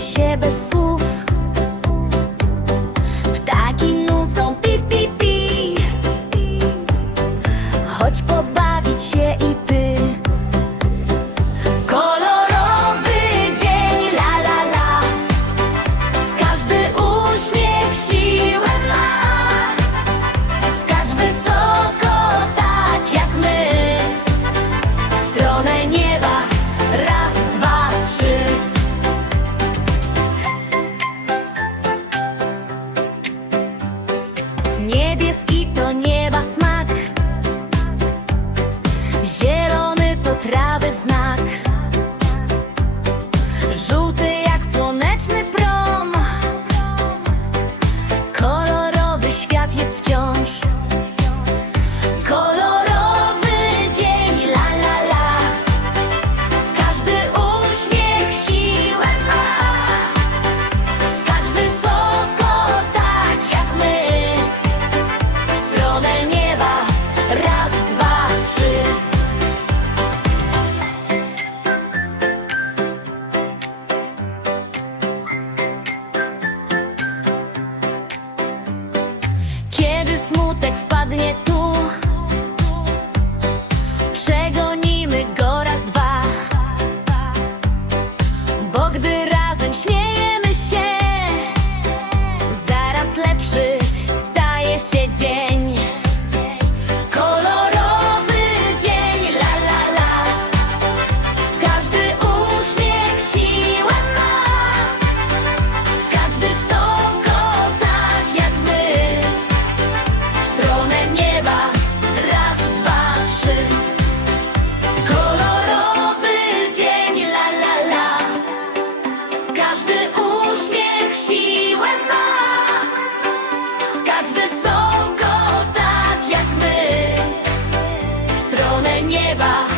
Się bez słów. Ptaki nucą pi pi pi. Chodź pobawić się трави знак. Przegonimy go raz, dwa. Bo gdy razem śmiejemy się Zaraz lepszy staje się dzień. lleva.